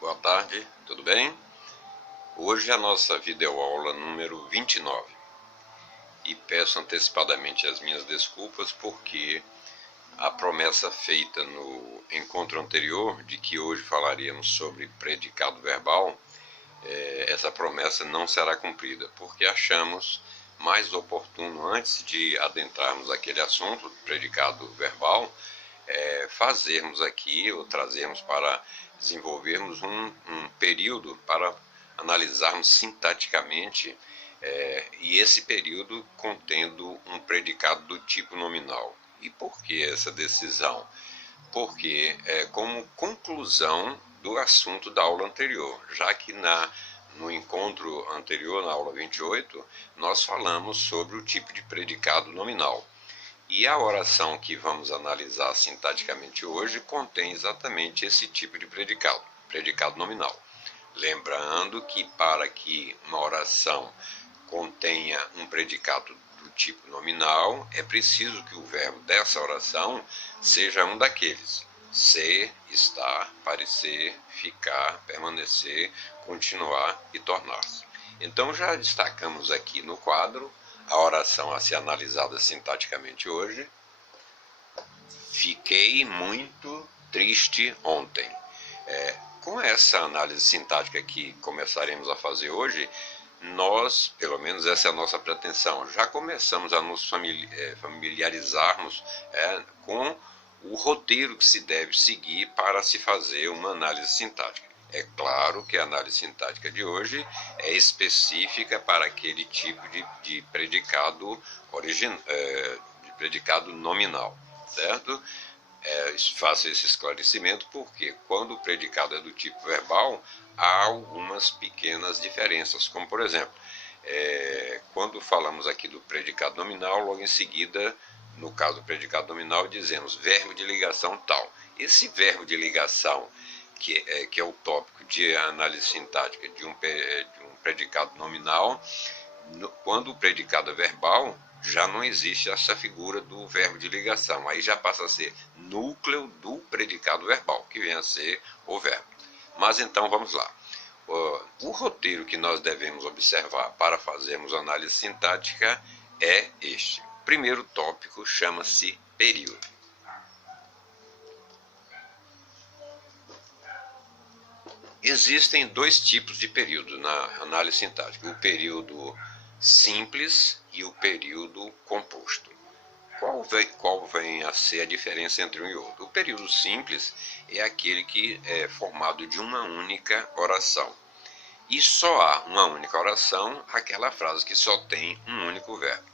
Boa tarde, tudo bem? Hoje é a nossa videoaula número 29 e peço antecipadamente as minhas desculpas porque a promessa feita no encontro anterior de que hoje falaríamos sobre predicado verbal, essa promessa não será cumprida porque achamos mais oportuno, antes de adentrarmos aquele assunto, predicado verbal, fazermos aqui ou trazermos para desenvolvermos um período para analisarmos sintaticamente e esse período contendo um predicado do tipo nominal. E por que essa decisão? Porque como conclusão do assunto da aula anterior, já que no encontro anterior, na aula 28, nós falamos sobre o tipo de predicado nominal. E a oração que vamos analisar sintaticamente hoje contém exatamente esse tipo de predicado, predicado nominal. Lembrando que para que uma oração contenha um predicado do tipo nominal, é preciso que o verbo dessa oração seja um daqueles: ser, estar, parecer, ficar, permanecer, continuar e tornar-se. Então já destacamos aqui no quadro a oração a ser analisada sintaticamente hoje. Fiquei muito triste ontem. Com essa análise sintática que começaremos a fazer hoje, nós, pelo menos essa é a nossa pretensão, já começamos a nos familiarizarmos com o roteiro que se deve seguir para se fazer uma análise sintática. É claro que a análise sintática de hoje é específica para aquele tipo de predicado de predicado nominal, certo? Faço esse esclarecimento porque quando o predicado é do tipo verbal, há algumas pequenas diferenças, como por exemplo, quando falamos aqui do predicado nominal, logo em seguida, no caso do predicado nominal, dizemos verbo de ligação tal. Esse verbo de ligação, que é o tópico de análise sintática de um predicado nominal, quando o predicado é verbal, já não existe essa figura do verbo de ligação. Aí já passa a ser núcleo do predicado verbal, que vem a ser o verbo. Mas então vamos lá. O roteiro que nós devemos observar para fazermos análise sintática é este. O primeiro tópico chama-se período. Existem dois tipos de período na análise sintática: o período simples e o período composto. Qual vem a ser a diferença entre um e outro? O período simples é aquele que é formado de uma única oração. E só há uma única oração, aquela frase que só tem um único verbo.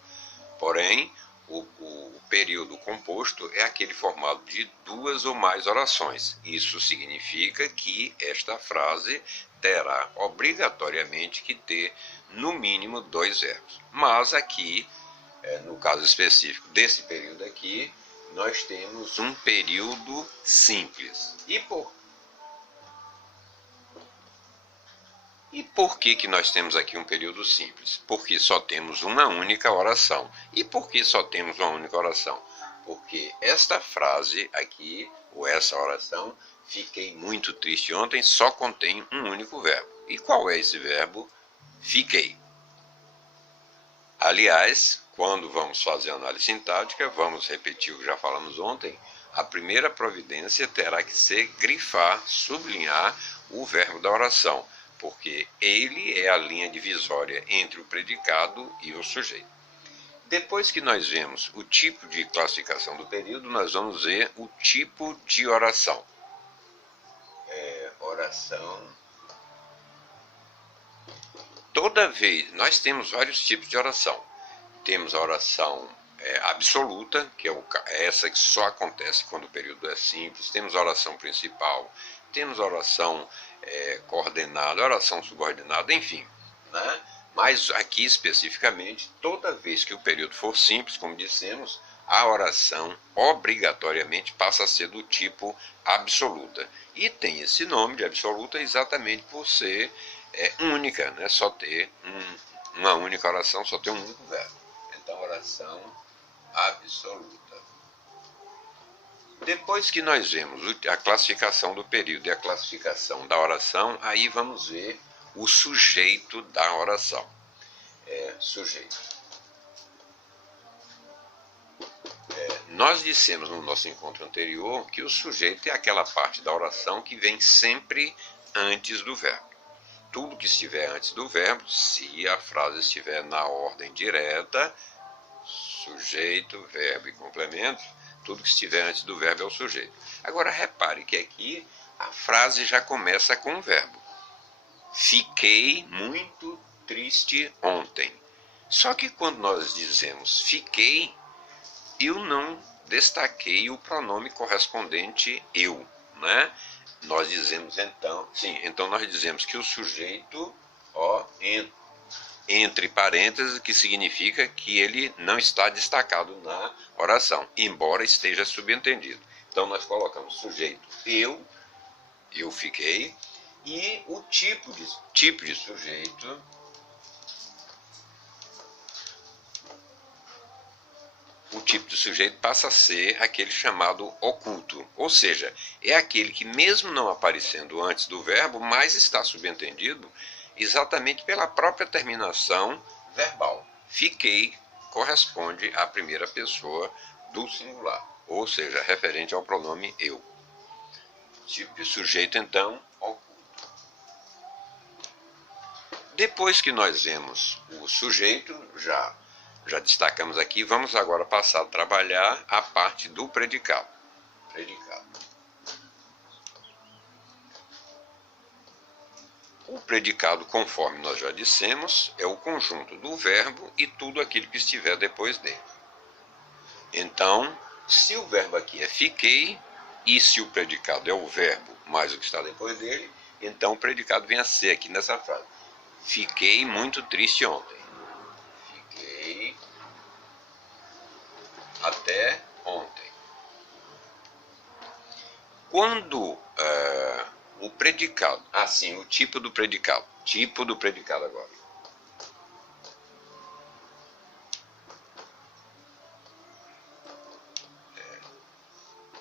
Porém, o período composto é aquele formado de duas ou mais orações. Isso significa que esta frase terá obrigatoriamente que ter no mínimo dois verbos. Mas aqui, no caso específico desse período aqui, nós temos um período simples. E por que nós temos aqui um período simples? Porque só temos uma única oração. E por que só temos uma única oração? Porque esta frase aqui, ou essa oração, fiquei muito triste ontem, só contém um único verbo. E qual é esse verbo? Fiquei. Aliás, quando vamos fazer análise sintática, vamos repetir o que já falamos ontem, a primeira providência terá que ser grifar, sublinhar o verbo da oração, porque ele é a linha divisória entre o predicado e o sujeito. Depois que nós vemos o tipo de classificação do período, nós vamos ver o tipo de oração. Toda vez, nós temos vários tipos de oração. Temos a oração absoluta, que é essa que só acontece quando o período é simples. Temos a oração principal, temos a oração coordenada, oração subordinada, enfim, né? Mas aqui especificamente, toda vez que o período for simples, como dissemos, a oração obrigatoriamente passa a ser do tipo absoluta. E tem esse nome de absoluta exatamente por ser única, né? Só ter uma única oração, só ter um único verbo. Então, oração absoluta. Depois que nós vemos a classificação do período e a classificação da oração, aí vamos ver o sujeito da oração. Sujeito. Nós dissemos no nosso encontro anterior que o sujeito é aquela parte da oração que vem sempre antes do verbo. Tudo que estiver antes do verbo, se a frase estiver na ordem direta, sujeito, verbo e complemento, tudo que estiver antes do verbo é o sujeito. Agora repare que aqui a frase já começa com o verbo. Fiquei muito triste ontem. Só que quando nós dizemos fiquei, eu não destaquei o pronome correspondente eu, né? Nós dizemos então nós dizemos que o sujeito, entre parênteses, que significa que ele não está destacado na oração, embora esteja subentendido. Então nós colocamos sujeito eu fiquei, e o tipo de sujeito, passa a ser aquele chamado oculto, ou seja, é aquele que mesmo não aparecendo antes do verbo, mas está subentendido exatamente pela própria terminação verbal. Fiquei corresponde à primeira pessoa do singular, ou seja, referente ao pronome eu. Tipo de sujeito, então, oculto. Depois que nós vemos o sujeito, já destacamos aqui, vamos agora passar a trabalhar a parte do predicado. O predicado, conforme nós já dissemos, é o conjunto do verbo e tudo aquilo que estiver depois dele. Então, se o verbo aqui é fiquei, e se o predicado é o verbo mais o que está depois dele, então o predicado vem a ser aqui nessa frase. Fiquei muito triste ontem. Fiquei até ontem. Quando o predicado, o tipo do predicado agora.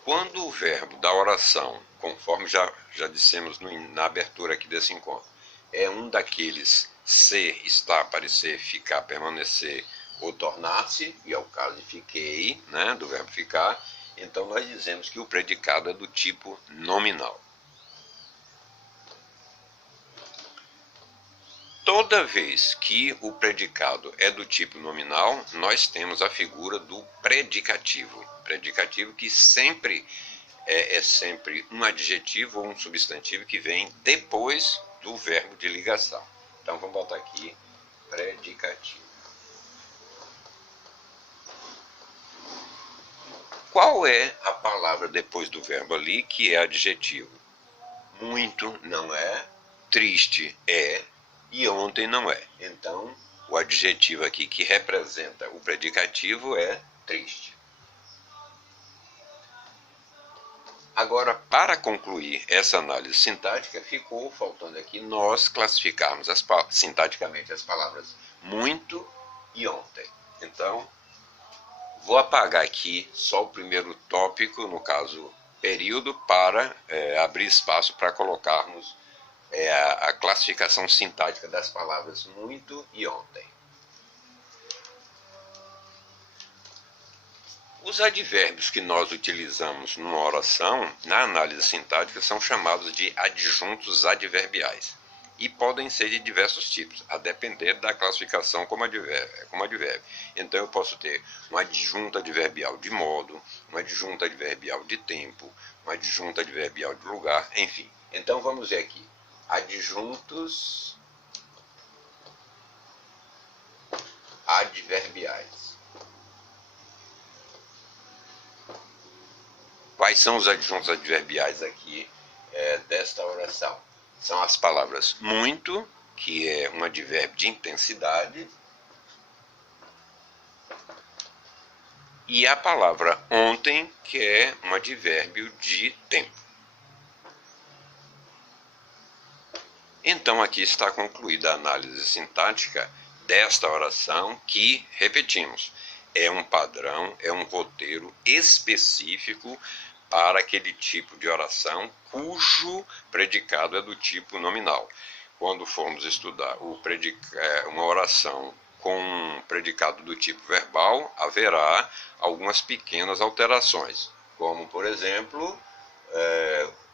Quando o verbo da oração, conforme já dissemos na abertura aqui desse encontro, é um daqueles ser, estar, parecer, ficar, permanecer ou tornar-se, e é o caso de fiquei, né, do verbo ficar, então nós dizemos que o predicado é do tipo nominal. Toda vez que o predicado é do tipo nominal, nós temos a figura do predicativo. Predicativo que sempre é sempre um adjetivo ou um substantivo que vem depois do verbo de ligação. Então vamos botar aqui predicativo. Qual é a palavra depois do verbo ali que é adjetivo? Muito não é, triste é e ontem não é. Então o adjetivo aqui que representa o predicativo é triste. Agora, para concluir essa análise sintática, ficou faltando aqui nós classificarmos sintaticamente as palavras muito e ontem. Então, vou apagar aqui só o primeiro tópico, no caso, período, para abrir espaço para colocarmos a classificação sintática das palavras muito e ontem. Os advérbios que nós utilizamos numa oração, na análise sintática, são chamados de adjuntos adverbiais e podem ser de diversos tipos, a depender da classificação como advérbio. Então eu posso ter um adjunto adverbial de modo, um adjunto adverbial de tempo, um adjunto adverbial de lugar, enfim. Então vamos ver aqui, adjuntos adverbiais. Quais são os adjuntos adverbiais aqui desta oração? São as palavras muito, que é um advérbio de intensidade, e a palavra ontem, que é um advérbio de tempo. Então aqui está concluída a análise sintática desta oração que, repetimos, é um padrão, é um roteiro específico para aquele tipo de oração cujo predicado é do tipo nominal. Quando formos estudar uma oração com um predicado do tipo verbal, haverá algumas pequenas alterações, como, por exemplo,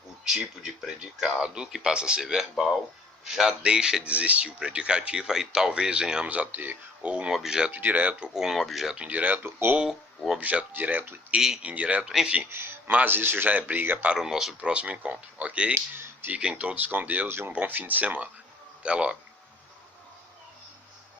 o tipo de predicado, que passa a ser verbal, já deixa de existir o predicativo, aí talvez venhamos a ter ou um objeto direto, ou um objeto indireto, ou o objeto direto e indireto, enfim. Mas isso já é briga para o nosso próximo encontro, ok? Fiquem todos com Deus e um bom fim de semana. Até logo.